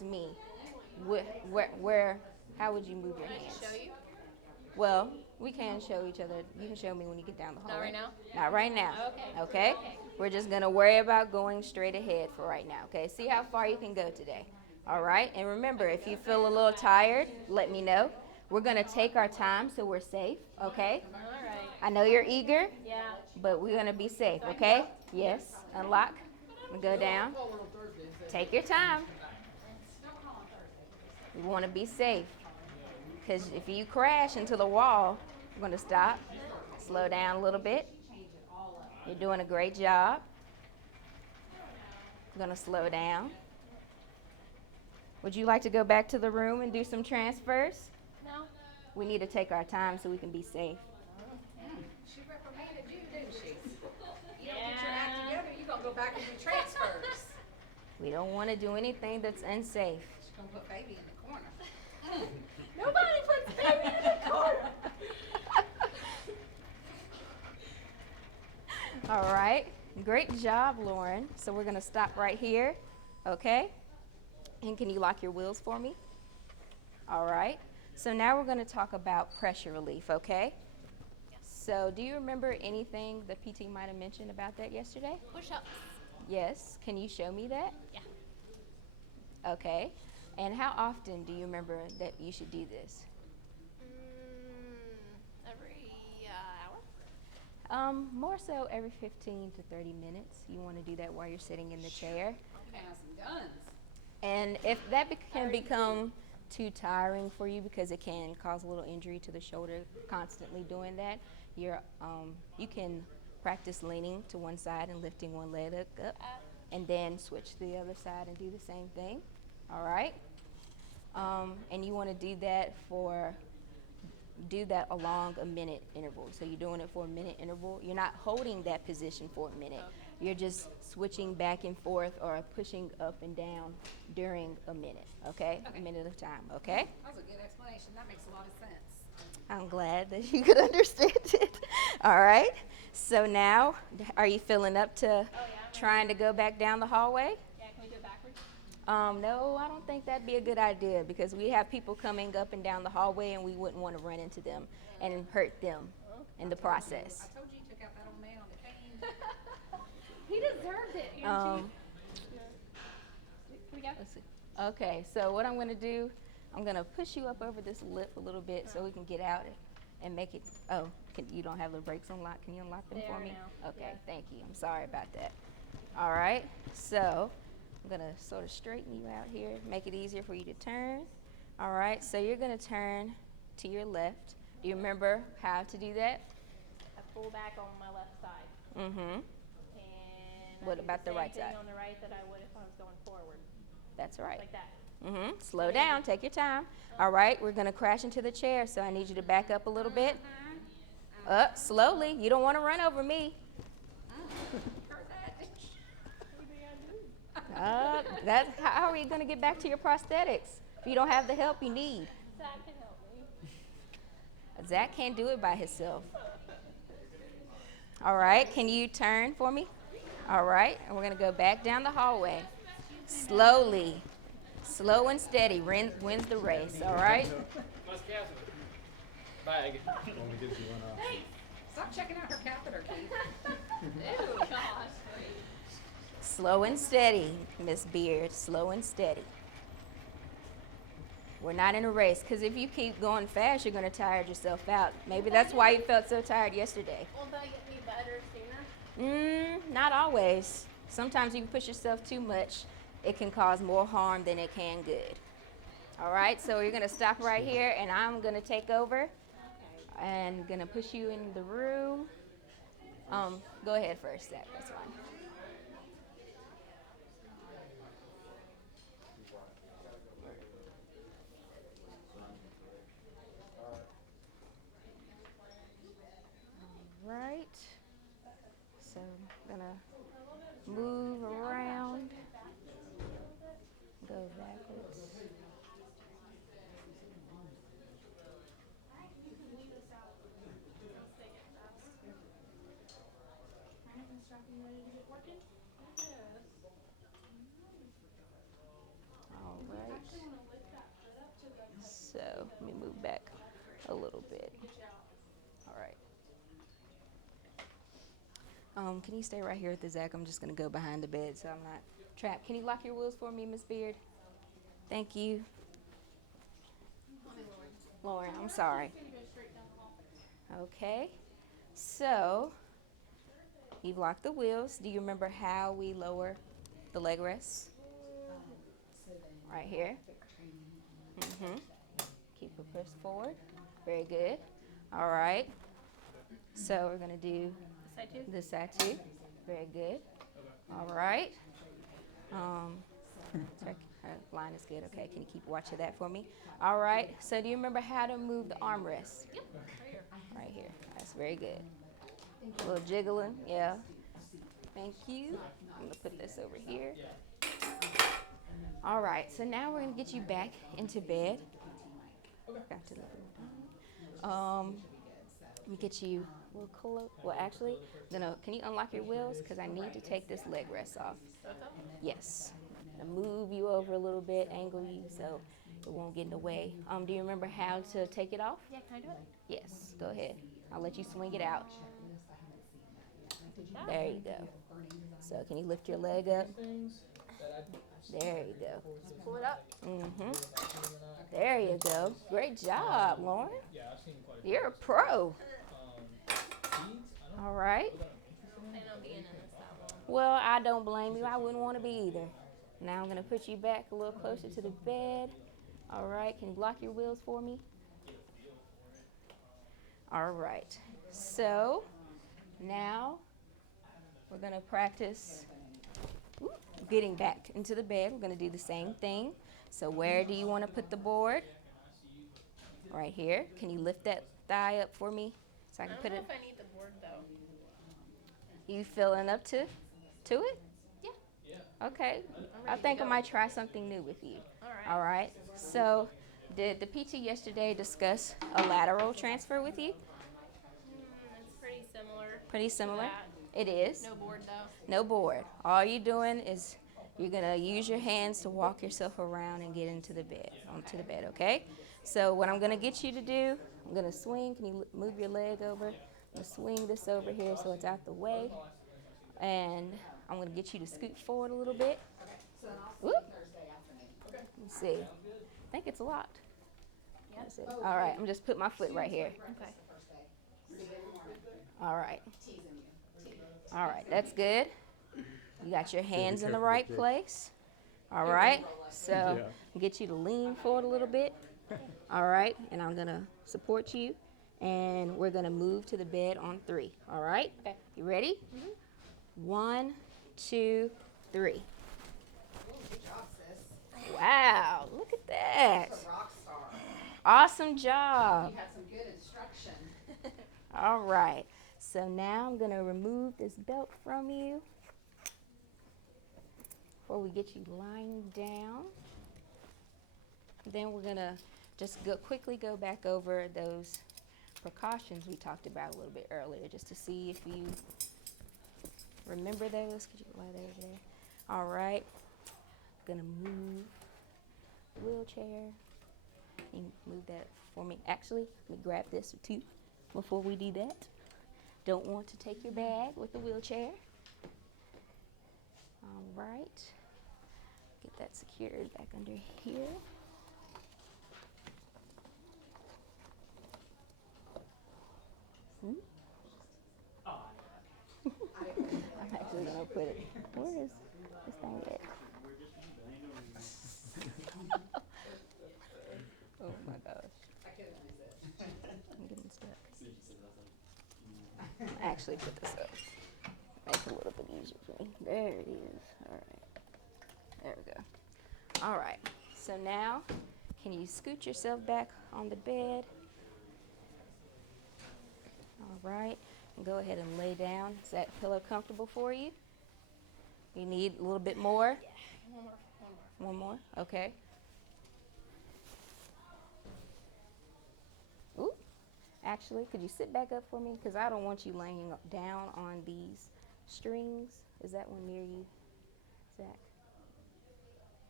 Me. Where, how would you move your hands? Show you? Well, we can show each other. You can show me when you get down the Not hallway. right now? Not right now. Okay. Okay? We're just going to worry about going straight ahead for right now. Okay? See how far you can go today. All right? And remember, if you feel a little tired, let me know. We're going to take our time so we're safe. Okay? All right. I know you're eager, Yeah. but we're going to be safe. Okay? Yes. Unlock. And go down. Take your time. We want to be safe. Because if you crash into the wall, we're going to stop, slow down a little bit. You're doing a great job. We're going to slow down. Would you like to go back to the room and do some transfers? No. We need to take our time so we can be safe. She reprimanded you, didn't she? You don't get your act together, you're going to go back and do transfers. We don't want to do anything that's unsafe. She's going to put baby in the corner. Nobody puts baby in the corner. All right. Great job, Lauren. So we're going to stop right here. Okay? And can you lock your wheels for me? All right. So now we're going to talk about pressure relief, okay? Yes. So do you remember anything the PT might have mentioned about that yesterday? Push-ups. Yes. Can you show me that? Yeah. Okay. And how often do you remember that you should do this? Every hour. More so every 15 to 30 minutes. You want to do that while you're sitting in the chair. Okay, have some guns. And if that can become too tiring for you because it can cause a little injury to the shoulder constantly doing that, you can practice leaning to one side and lifting one leg up and then switch to the other side and do the same thing. All right? And you want to do that along a minute interval. So you're doing it for a minute interval. You're not holding that position for a minute. Okay. You're just switching back and forth or pushing up and down during a minute, okay? A minute of time, okay? That was a good explanation. That makes a lot of sense. I'm glad that you could understand it. All right. So now, are you filling up to trying to go back down the hallway? Yeah, can we do it backwards? No, I don't think that'd be a good idea because we have people coming up and down the hallway and we wouldn't want to run into them and hurt them in the process. I told you you took out that old man on the cane. He deserved it, Angie. Can we go? Let's see. Okay, so what I'm going to do, I'm going to push you up over this lip a little bit so we can get out and make it. Oh, you don't have the brakes unlocked. Can you unlock them They for are me? now. Okay, Yeah. thank you. I'm sorry about that. All right, so I'm going to sort of straighten you out here, make it easier for you to turn. All right, so you're going to turn to your left. Do you remember how to do that? I pull back on my left side. Mm-hmm. And What I do about the right same thing side? on the right that I would if I was going forward. That's right. Like that. Mm-hmm. Slow down. Take your time. All right, we're going to crash into the chair, so I need you to back up a little bit. Up, slowly. You don't want to run over me. Heard that, didn't you? How are you going to get back to your prosthetics if you don't have the help you need? Zach can help me. Zach can't do it by himself. All right, can you turn for me? All right, and we're going to go back down the hallway. Slowly. Slow and steady wins the race, all right? Bag. Stop checking out her catheter, Keith. Ew, gosh. Slow and steady, Miss Beard, slow and steady. We're not in a race, because if you keep going fast, you're going to tire yourself out. Maybe that's why you felt so tired yesterday. Won't that get me better sooner? Not always. Sometimes you can push yourself too much. It can cause more harm than it can good. All right, so you're going to stop right here, and I'm going to take over and going to push you in the room. Go ahead first, Zach. That's fine. All right. So I'm going to move around. Go backwards. All right. So let me move back a little bit. All right. Can you stay right here with the Zach? I'm just gonna go behind the bed so I'm not trapped. Can you lock your wheels for me, Miss Beard? Thank you. Lauren, I'm sorry. Okay. So you've locked the wheels. Do you remember how we lower the leg rests? Right here. Keep it pushed forward. Very good. All right. So we're going to do Side two? the side two. Very good. All right. Check. Line is good. Okay. Can you keep watch of that for me? All right. So do you remember how to move the armrest? Yep, right here. Right here. That's very good. A little jiggling. Yeah. Thank you. I'm going to put this over here. All right. So now we're going to get you back into bed. Got to let me get you a little cooler. Well, actually, can you unlock your wheels? Because I need to take this leg rest off. Yes. I'm gonna move you over a little bit, angle you so it won't get in the way. Do you remember how to take it off? Yeah, can I do it? Yes. Go ahead. I'll let you swing it out. There you go. So can you lift your leg up? There you go. Just pull it up. There you go. Great job, Lauren. You're a pro. All right. I know being in this that one. Well, I don't blame you. I wouldn't want to be either. Now I'm going to put you back a little closer to the bed. All right. Can you lock your wheels for me? All right. So now we're going to practice getting back into the bed. We're going to do the same thing. So where do you want to put the board? Right here. Can you lift that thigh up for me so I can I don't put know it? if I need the board though. You feeling up to it? Yeah. Okay. I'm I ready think to I go. might try something new with you. All All right. So did the PT yesterday discuss a lateral transfer with you? It's pretty similar. Pretty similar. that. It is. No board though. No board. All you're doing is you're going to use your hands to walk yourself around and get into the bed, onto the bed, okay? So what I'm going to get you to do, I'm going to swing. Can you move your leg over? I'm going to swing this over here so it's out the way. And I'm going to get you to scoot forward a little bit. Whoop. Let me see. I think it's locked. That's it. All right. I'm just put my foot right here. Okay. All right. All right. That's good. You got your hands in the right place. All right. So get you to lean forward a little bit. All right. And I'm going to support you. And we're going to move to the bed on 3. All right. Okay. You ready? 1, 2, 3. Good job, sis. Wow. Look at that. She's a rock star. Awesome job. You had some good instruction. All right. So now I'm going to remove this belt from you before we get you lying down. Then we're going to just quickly go back over those precautions we talked about a little bit earlier just to see if you remember those. Could you lie there over there? All right. Going to move the wheelchair. You move that for me. Actually, let me grab this too before we do that. Don't want to take your bag with the wheelchair. All right. Get that secured back under here. I'm actually going to put it. Where is this thing at? Oh my gosh. I'm getting stuck. Actually put this up. Make it a little bit easier for me. There it is. All right. There we go. All right. So now, can you scoot yourself back on the bed? All right. And go ahead and lay down. Is that pillow comfortable for you? You need a little bit more? Yeah. One more. One more? Okay. Ooh. Actually, could you sit back up for me? Because I don't want you laying down on these strings. Is that one near you, Zach?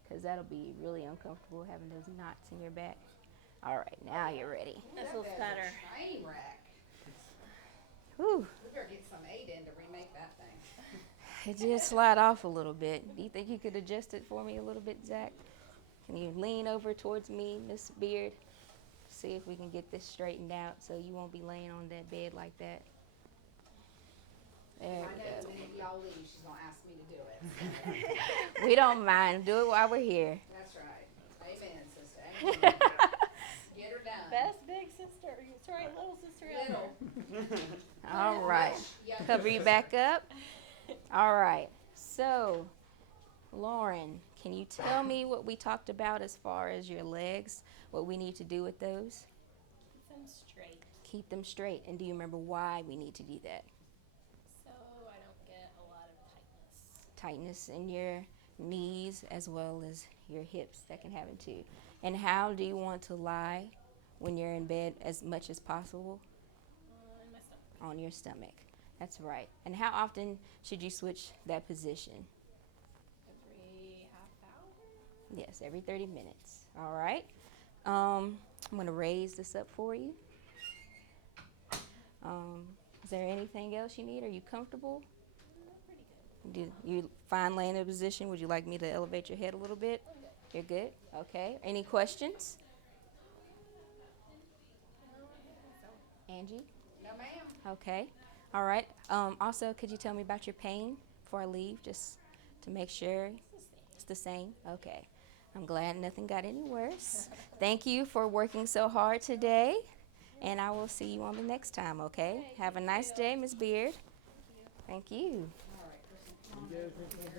Because that'll be really uncomfortable having those knots in your back. All right, now you're ready. This That feels bed's better. a train wreck. Whew. We better get some aid in to remake that thing. It did slide off a little bit. Do you think you could adjust it for me a little bit, Zach? Can you lean over towards me, Miss Beard? See if we can get this straightened out so you won't be laying on that bed like that. There I know we the go. minute y'all leave, she's gonna ask me to do it. We don't mind. Do it while we're here. That's right. Amen, sister. Amen. Get her done. Best big sister. Sorry, little sister ever. All right. Yeah. Cover you back up. All right. So, Lauren, can you tell me what we talked about as far as your legs? What we need to do with those? Keep them straight Keep them straight. And do you remember why we need to do that? so I don't get a lot of tightness. Tightness in your knees as well as your hips. That can happen too. And how do you want to lie when you're in bed as much as possible? In my stomach. On your stomach. That's right. And how often should you switch that position? Every half hour. Yes, every 30 minutes. All right. I'm going to raise this up for you. Is there anything else you need? Are you comfortable? Pretty good. Do you fine laying in a position? Would you like me to elevate your head a little bit? I'm good. You're good? Okay. Any questions? No, I don't think so. Angie? No, ma'am. Okay. All right. Also, could you tell me about your pain before I leave, just to make sure it's the same? Okay. I'm glad nothing got any worse. Thank you for working so hard today, and I will see you on the next time, okay? Have a nice day, Ms. Beard. Thank you. All right, Kristen.